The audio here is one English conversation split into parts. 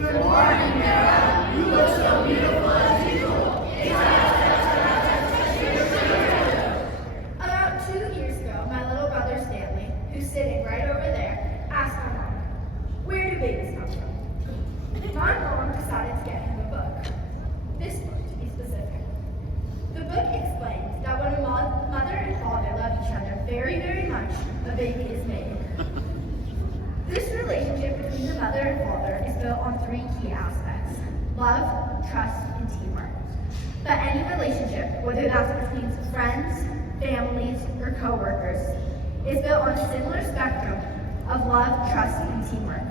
Good morning, Nora. You look so beautiful as usual. About 2 years ago, my little brother Stanley, who's sitting right over there, asked my mom, "Where do babies come from?" My mom decided to get him a book. This book, to be specific. The book explains that when a mother and father love each other very, very much, a baby is made. This relationship between the mother and father is built on 3 key aspects: love, trust, and teamwork. But any relationship, whether that's between friends, families, or co-workers, is built on a similar spectrum of love, trust, and teamwork.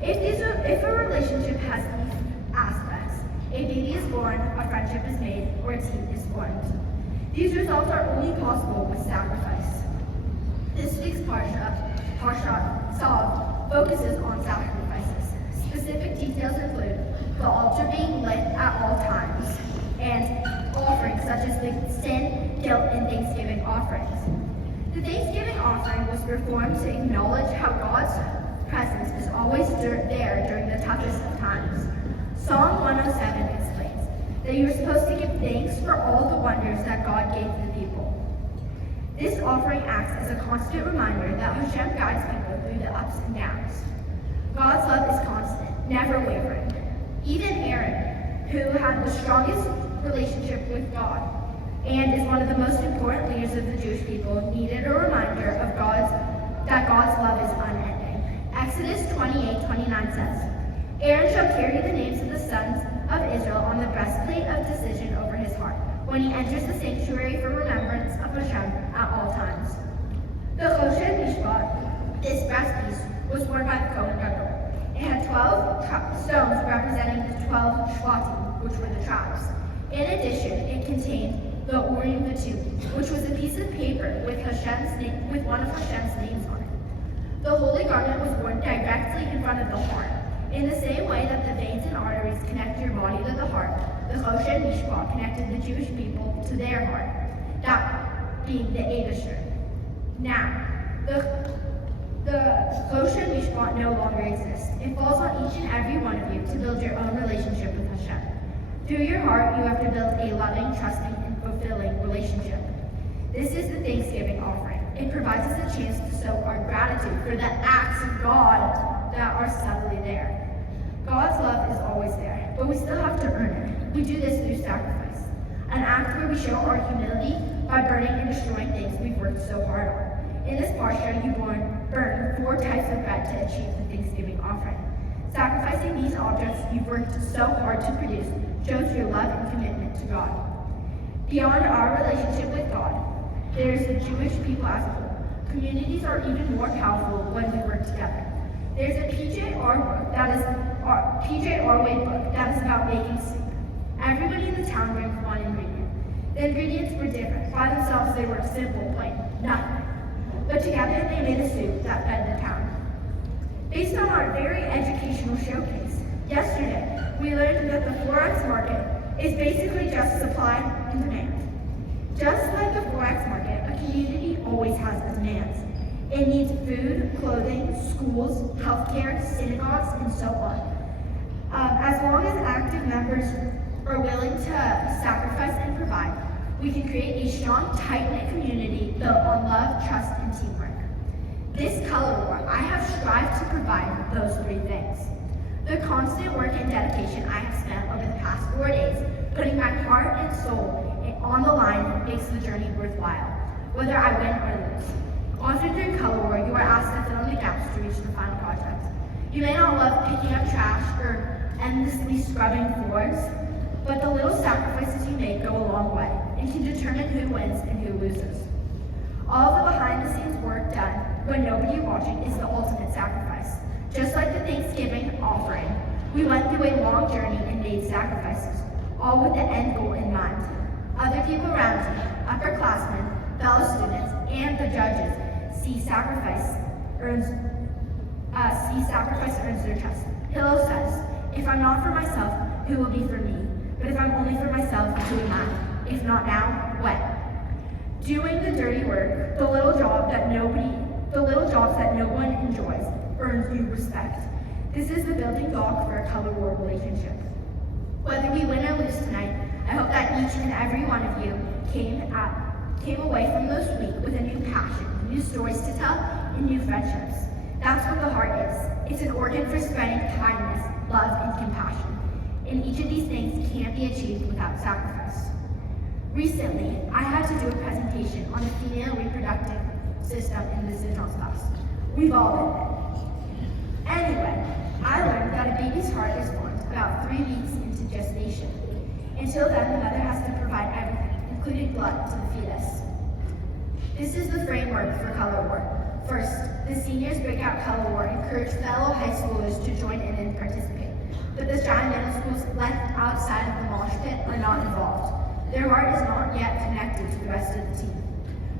If a relationship has these aspects, a baby is born, a friendship is made, or a team is formed. These results are only possible with sacrifice. This week's Parsha focuses on sacrifices. Specific details include the altar being lit at all times, and offerings such as the sin, guilt, and thanksgiving offerings. The thanksgiving offering was performed to acknowledge how God's presence is always there during the toughest of times. Psalm 107 explains that you are supposed to give thanks for all the wonders that God gave the people. This offering acts as a constant reminder that Hashem guides people through the ups and downs. God's love is constant, never wavering. Even Aaron, who had the strongest relationship with God and is one of the most important leaders of the Jewish people, needed a reminder of that God's love is unending. Exodus 28:29 says, "Aaron shall carry the names of the sons of Israel on the breastplate of decision over his heart, when he enters the sanctuary for remembrance of Hashem at all times." The Choshen Mishpat, this breastpiece, was worn by the Kohen Gadol. It had 12 stones representing the 12 Shvatim, which were the tribes. In addition, it contained the Urim V'Tumim, which was a piece of paper with one of Hashem's names on it. The holy garment was worn directly in front of the heart. In the same way that the veins and arteries connect your body to the heart, the Choshen Mishpat connected the Jewish people to their heart, that being the Abishur. Now, the Choshen Mishpat no longer exists. It falls on each and every one of you to build your own relationship with Hashem. Through your heart, you have to build a loving, trusting, and fulfilling relationship. This is the Thanksgiving offering. It provides us a chance to show our gratitude for the acts of God that are subtly there. God's love is always there, but we still have to earn it. We do this through sacrifice, an act where we show our humility by burning and destroying things we've worked so hard on. In this parsha, you burn 4 types of bread to achieve the Thanksgiving offering. Sacrificing these objects you've worked so hard to produce shows your love and commitment to God. Beyond our relationship with God, there is the Jewish people as a whole. Communities are even more powerful when we work together. There's a PJR Way book that is about making soup. Everybody in the town brings one ingredient. The ingredients were different. By themselves, they were simple, plain, nothing. But together, they made a soup that fed the town. Based on our very educational showcase, yesterday, we learned that the Forex market is basically just supply and demand. Just like the Forex market, a community always has demands. It needs food, clothing, schools, healthcare, synagogues, and so on. As long as active members are willing to sacrifice and provide, we can create a strong, tight-knit community built on love, trust, and teamwork. This color war, I have strived to provide those 3 things. The constant work and dedication I have spent over the past 4 days, putting my heart and soul on the line, makes the journey worthwhile, whether I win or lose. Often during color war, you are asked to fill in the gaps to reach the final project. You may not love picking up trash or endlessly scrubbing floors, but the little sacrifices you make go a long way and can determine who wins and who loses. All the behind-the-scenes work done when nobody watching is the ultimate sacrifice. Just like the Thanksgiving offering, we went through a long journey and made sacrifices, all with the end goal in mind. Other people around you, upperclassmen, fellow students, and the judges, see sacrifice earns their trust. Hillel says, "If I'm not for myself, who will be for me? But if I'm only for myself, who am I? If not now, when?" Doing the dirty work, the little jobs that no one enjoys, earns you respect. This is the building block for a color war relationship. Whether we win or lose tonight, I hope that each and every one of you came away from this week with a new passion, new stories to tell, and new friendships. That's what the heart is. It's an organ for spreading kindness, love, and compassion. And each of these things can't be achieved without sacrifice. Recently, I had to do a presentation on the female reproductive system in the Signals class. We've all been there. Anyway, I learned that a baby's heart is formed about 3 weeks into gestation. Until then, the mother has to provide everything, including blood, to the fetus. This is the framework for Color War. First, the seniors breakout Color War encourage fellow high schoolers to join in and participate. But the Shine Middle Schools left outside of the mosh pit are not involved. Their heart is not yet connected to the rest of the team.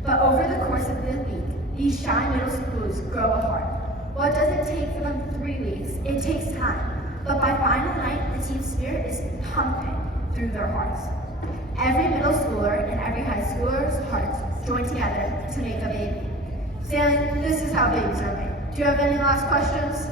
But over the course of the week, these Shine Middle Schools grow a heart. While it doesn't take for them 3 weeks, it takes time. But by final night, the team spirit is pumping through their hearts. Every middle schooler and every high schooler's hearts join together to make a baby. Stanley, this is how babies are made. Do you have any last questions?